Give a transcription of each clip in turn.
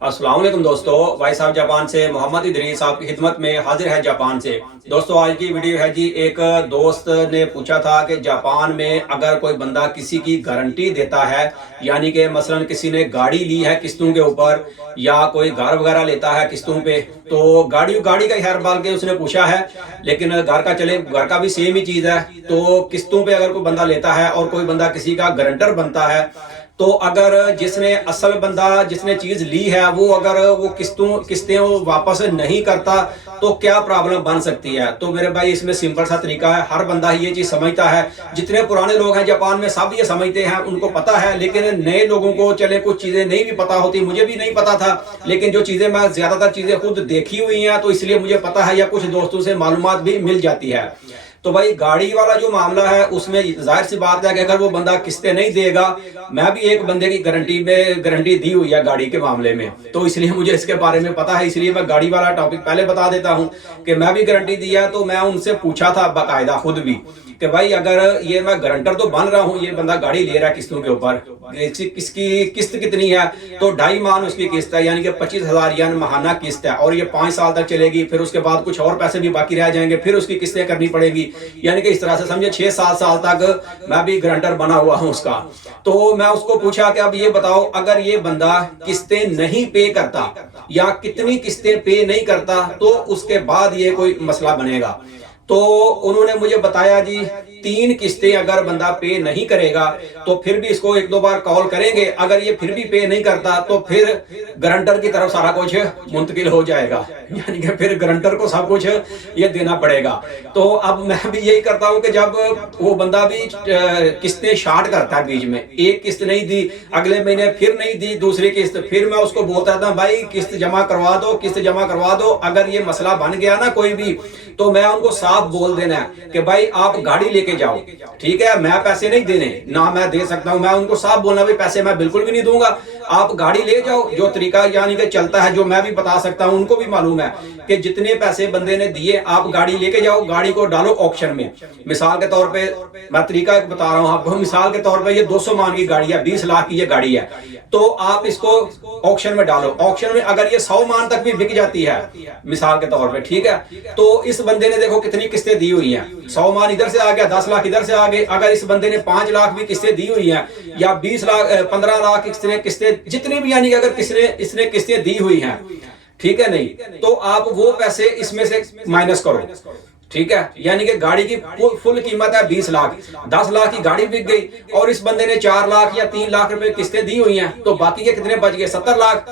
अस्सलाम वालेकुम दोस्तों, भाई साहब जापान से मोहम्मद इदरीस आपकी खिदमत में हाजिर है जापान से। दोस्तों आज की वीडियो है जी, एक दोस्त ने पूछा था कि जापान में अगर कोई बंदा किसी की गारंटी देता है, यानी कि मसलन किसी ने गाड़ी ली है किस्तों के ऊपर या कोई घर वगैरह लेता है किस्तों पे, तो गाड़ी का खैर बाल के उसने पूछा है, लेकिन घर का चले घर का भी सेम ही चीज़ है। तो किस्तों पे अगर कोई बंदा लेता है और कोई बंदा किसी का गारंटर बनता है, तो अगर जिसने असल बंदा जिसने चीज ली है वो अगर वो किस्तें वो वापस नहीं करता तो क्या प्रॉब्लम बन सकती है। तो मेरे भाई इसमें सिंपल सा तरीका है, हर बंदा ही ये चीज समझता है। जितने पुराने लोग हैं जापान में सब ये समझते हैं, उनको पता है। लेकिन नए लोगों को चले कुछ चीजें नहीं भी पता होती, मुझे भी नहीं पता था, लेकिन जो चीजें मैं ज्यादातर चीजें खुद देखी हुई हैं तो इसलिए मुझे पता है या कुछ दोस्तों से मालूमात भी मिल जाती है। तो भाई गाड़ी वाला जो मामला है उसमें जाहिर सी बात है कि अगर वो बंदा किस्तें नहीं देगा, मैं भी एक बंदे की गारंटी दी हुई है गाड़ी के मामले में, तो इसलिए मुझे इसके बारे में पता है। इसलिए मैं गाड़ी वाला टॉपिक पहले बता देता हूं कि मैं भी गारंटी दिया, तो मैं उनसे पूछा था बाकायदा खुद भी कि भाई अगर ये मैं गारंटर तो बन रहा हूँ, ये बंदा गाड़ी ले रहा है किस्तों के ऊपर, किसकी किस्त कितनी है, तो 2.5 माह उसकी किस्त है, यानी कि 25,000 यानी माहाना किस्त है, और ये 5 साल तक चलेगी। फिर उसके बाद कुछ और पैसे भी बाकी रह जाएंगे, फिर उसकी किस्तें करनी पड़ेगी, यानी कि इस तरह से समझे 6-7 साल तक मैं भी गारंटर बना हुआ हूँ उसका। तो मैं उसको पूछा कि अब ये बताओ, अगर ये बंदा किस्तें नहीं पे करता या कितनी किस्तें पे नहीं करता तो उसके बाद ये कोई मसला बनेगा। तो उन्होंने मुझे बताया जी 3 किस्तें अगर बंदा पे नहीं करेगा तो फिर भी इसको 1-2 बार कॉल करेंगे, अगर ये फिर भी पे नहीं करता तो फिर गारंटर की तरफ सारा कुछ मुंतकिल हो जाएगा, यानी कि फिर गारंटर को सब कुछ ये देना पड़ेगा। तो अब मैं भी यही करता हूं कि जब वो बंदा भी किस्तें शार्ट करता है, बीच में एक किस्त नहीं दी, अगले महीने फिर नहीं दी दूसरी किस्त, फिर मैं उसको बोलता था भाई किस्त जमा करवा दो, किस्त जमा करवा दो। अगर ये मसला बन गया ना कोई भी, तो मैं उनको साफ बोल देना है कि भाई आप गाड़ी लेके जाओ, ठीक है, मैं पैसे नहीं देने, ना मैं दे सकता हूं। मैं उनको साफ बोलना भी पैसे मैं बिल्कुल भी नहीं दूंगा, आप गाड़ी ले जाओ। जो तरीका यानी कि चलता है, जो मैं भी बता सकता हूं, उनको भी मालूम है कि जितने पैसे बंदे ने दिए आप गाड़ी लेके जाओ, गाड़ी को डालो ऑक्शन में। मिसाल के तौर पे मैं तरीका एक बता रहा हूं आपको, मिसाल के तौर पे ये 200 मान की गाड़ी है, 20 लाख की ये गाड़ी है, तो आप इसको ऑक्शन में डालो। ऑक्शन में अगर ये 100 मान तक भी बिक जाती है मिसाल के तौर पे, ठीक है, तो इस बंदे ने देखो कितनी किस्तें दी हुई हैं, 100 मान इधर से आ गया, 10 लाख इधर से आ गए। अगर इस बंदे ने 5 लाख भी किस्तें दी हुई हैं या 20 लाख 15 लाख किस्तें जितनी भी, यानी कि अगर इसने किस्तें दी हुई हैं, ठीक है, नहीं तो आप वो पैसे इसमें से माइनस करो, ठीक है, यानी कि गाड़ी की फुल कीमत है 20 लाख, 10 लाख की गाड़ी बिक गई और इस बंदे ने 4 लाख या 3 लाख रुपए किस्तें दी हुई हैं, तो बाकी के कितने बच गए? 70 लाख,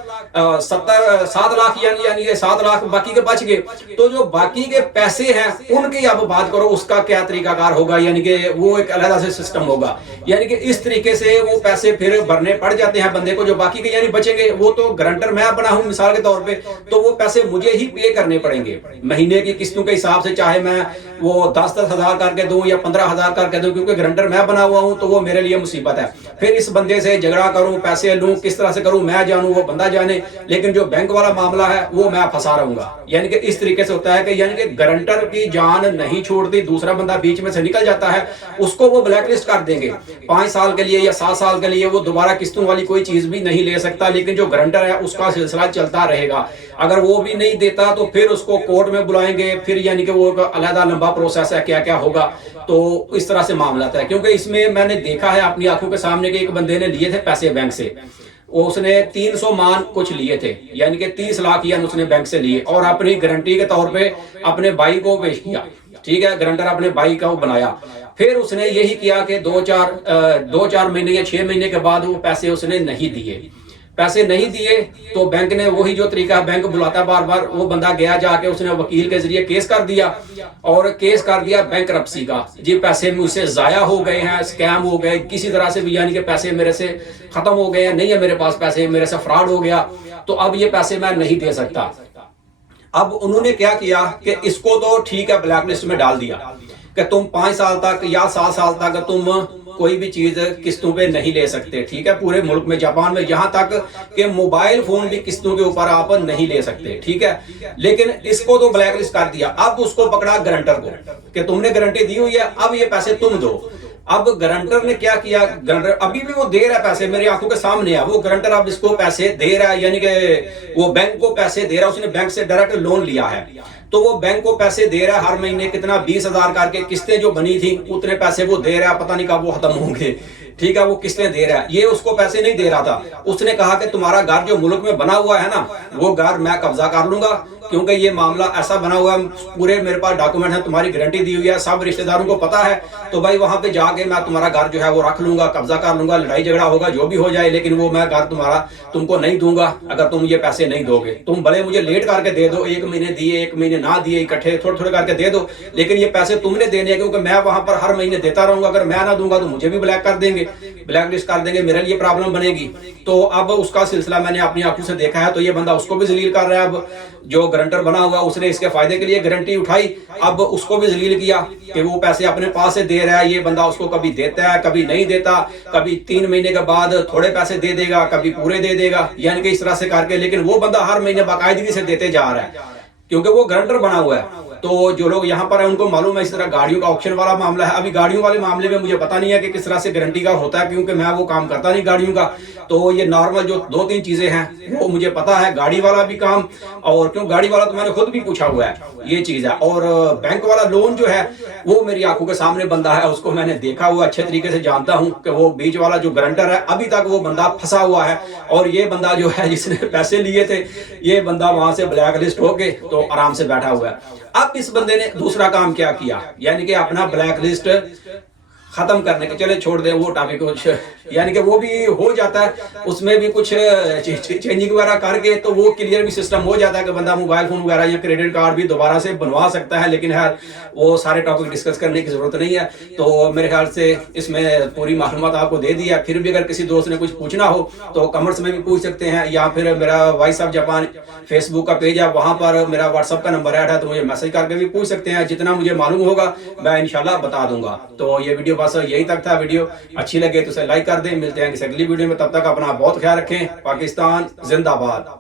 7 लाख, यानी कि 7 लाख बाकी के बच गए। तो जो बाकी के पैसे हैं उनकी अब बात करो, उसका क्या तरीकाकार होगा, यानी कि वो एक अलग से सिस्टम होगा। यानी कि इस तरीके से वो पैसे फिर भरने पड़ जाते हैं बंदे को, जो बाकी के यानी बचेंगे, वो तो गारंटर मैं बना हूं मिसाल के तौर पे, तो वो पैसे मुझे ही पे करने पड़ेंगे महीने की किस्तों के हिसाब से, चाहे मैं वो 10-10 हजार करके दूं या 15,000 करके दूं, क्योंकि गारंटर मैं बना हुआ हूं, तो वो मेरे लिए मुसीबत है। फिर इस बंदे से झगड़ा करूं, पैसे लूं, किस तरह से करूं मैं जानूं, वो बंदा जाने, लेकिन जो बैंक वाला मामला है वो मैं फंसा रहूंगा। यानी कि इस तरीके से होता है कि यानी कि गारंटर की जान नहीं छोड़ती, दूसरा बंदा बीच में से निकल जाता है, उसको वो ब्लैक लिस्ट कर देंगे 5 साल के लिए या 7 साल के लिए, वो दोबारा किस्तों वाली कोई चीज भी नहीं ले सकता। लेकिन जो गारंटर है उसका सिलसिला चलता रहेगा, अगर वो भी नहीं देता तो फिर उसको कोर्ट में बुलाएंगे, फिर यानी कि वो अलग लंबा प्रोसेस है, क्या क्या होगा। तो इस तरह से मामला है, क्योंकि इसमें मैंने देखा है अपनी आंखों के सामने कि एक बंदे ने लिए थे पैसे बैंक से, उसने 300 मान कुछ लिए थे, यानी कि 30 लाख यानी उसने बैंक से लिए और अपनी गारंटी के तौर पे अपने भाई को पेश किया, ठीक है, गारंटर अपने भाई का वो बनाया। फिर उसने यही किया कि 2-4 महीने या 6 महीने के बाद वो पैसे उसने नहीं दिए, पैसे नहीं दिए तो बैंक ने वही जो तरीका बैंक बुलाता बार बार, वो बंदा गया जाके उसने वकील के जरिए केस कर दिया, और केस कर दिया बैंकरप्सी का, जी पैसे मुझसे जाया हो गए हैं, स्कैम हो गए किसी तरह से भी, यानी कि पैसे मेरे से खत्म हो गए हैं, नहीं है मेरे पास पैसे, मेरे से फ्रॉड हो गया, तो अब ये पैसे मैं नहीं दे सकता। अब उन्होंने क्या किया कि इसको तो ठीक है ब्लैक लिस्ट में डाल दिया कि तुम 5 साल तक या 7 साल तक तुम कोई भी चीज किस्तों पे नहीं ले सकते, ठीक है, पूरे मुल्क में, जापान में, यहां तक कि मोबाइल फोन भी किस्तों के ऊपर आप नहीं ले सकते, ठीक है। लेकिन इसको तो ब्लैक लिस्ट कर दिया। अब उसको पकड़ा गारंटर को कि तुमने गारंटी दी हुई है, अब ये पैसे तुम दो। अब गारंटर ने क्या किया, गारंटर अभी भी वो दे रहा है पैसे, मेरी आंखों के सामने है, वो गारंटर अब इसको पैसे दे रहा है, यानी कि वो बैंक को पैसे दे रहा है, उसने बैंक से डायरेक्ट लोन लिया है, तो वो बैंक को पैसे दे रहा है हर महीने, कितना 20,000 करके किस्तें जो बनी थी उतने पैसे वो दे रहा है, पता नहीं कब वो खत्म होंगे, ठीक है, वो किस्तें दे रहा है, ये उसको पैसे नहीं दे रहा था। उसने कहा कि तुम्हारा घर जो मुल्क में बना हुआ है ना, वो घर मैं कब्जा कर लूंगा, क्योंकि ये मामला ऐसा बना हुआ है, पूरे मेरे पास डॉक्यूमेंट है, तुम्हारी गारंटी दी हुई है, सब रिश्तेदारों को पता है, तो भाई वहां पे जाके मैं तुम्हारा घर जो है वो रख लूंगा, कब्जा कर लूंगा, लड़ाई झगड़ा होगा जो भी हो जाए, लेकिन वो मैं घर तुम्हारा तुमको नहीं दूंगा अगर तुम ये पैसे नहीं दोगे। तुम भले मुझे लेट करके दे दो, 1 महीने दिए, 1 महीने ना दिए, इकट्ठे थोड़े थोड़े करके दे दो, लेकिन ये पैसे तुमने देने हैं, क्योंकि मैं वहां पर हर महीने देता रहूंगा, अगर मैं ना दूंगा तो मुझे भी ब्लैक कर देंगे, ब्लैक लिस्ट कर देंगे, मेरे लिए प्रॉब्लम बनेगी। तो अब उसका सिलसिला मैंने अपनी आंखों से देखा है, तो ये बंदा उसको भी जलील कर रहा है। अब जो गारंटर बना हुआ उसने इसके फायदे के लिए गारंटी उठाई, अब उसको भी जलील किया कि वो पैसे अपने पास से दे रहा है, ये बंदा उसको कभी देता है कभी नहीं देता, कभी 3 महीने के बाद थोड़े पैसे दे देगा, कभी पूरे दे देगा, यानी कि इस तरह से करके, लेकिन वो बंदा हर महीने बाकायदगी से देते जा रहा है, क्योंकि वो गारंटर बना हुआ है। तो जो लोग यहाँ पर हैं उनको मालूम है, इस तरह गाड़ियों का ऑक्शन वाला मामला है। अभी गाड़ियों वाले मामले में मुझे पता नहीं है कि किस तरह से गारंटी का होता है, क्योंकि मैं वो काम करता नहीं गाड़ियों का, तो ये नॉर्मल जो 2-3 चीजें हैं वो मुझे पता है, गाड़ी वाला भी काम, और क्यों गाड़ी वाला तो मैंने खुद भी पूछा हुआ है, ये चीज है। और बैंक वाला लोन जो है वो मेरी आंखों के सामने बंदा है, उसको मैंने देखा हुआ, अच्छे तरीके से जानता हूं कि वो बीच वाला जो गारंटर है अभी तक वो बंदा फंसा हुआ है, और ये बंदा जो है जिसने पैसे लिए थे, ये बंदा वहां से ब्लैक लिस्ट होके तो आराम से बैठा हुआ है। अब इस बंदे ने दूसरा काम क्या किया, यानी कि अपना ब्लैक लिस्ट खत्म करने के, चले छोड़ दे वो टॉपिक, कुछ यानी कि वो भी हो जाता है, उसमें भी कुछ चेंजिंग वगैरह करके तो वो क्लियर भी सिस्टम हो जाता है कि बंदा मोबाइल फोन वगैरह या क्रेडिट कार्ड भी दोबारा से बनवा सकता है, लेकिन यार वो सारे टॉपिक डिस्कस करने की जरूरत नहीं है। तो मेरे ख्याल से इसमें पूरी मालूमात आपको दे दी है। फिर भी अगर किसी दोस्त ने कुछ पूछना हो तो कमेंट्स में भी पूछ सकते हैं, या फिर मेरा वॉइस ऑफ जापान फेसबुक का पेज है, वहां पर मेरा व्हाट्सअप का नंबर ऐड है, तो मुझे मैसेज करके भी पूछ सकते हैं, जितना मुझे मालूम होगा मैं इंशाल्लाह बता दूंगा। तो ये वीडियो बस यही तक था, वीडियो अच्छी लगे तो उसे लाइक कर दें। मिलते हैं किसी अगली वीडियो में, तब तक अपना बहुत ख्याल रखें। पाकिस्तान जिंदाबाद।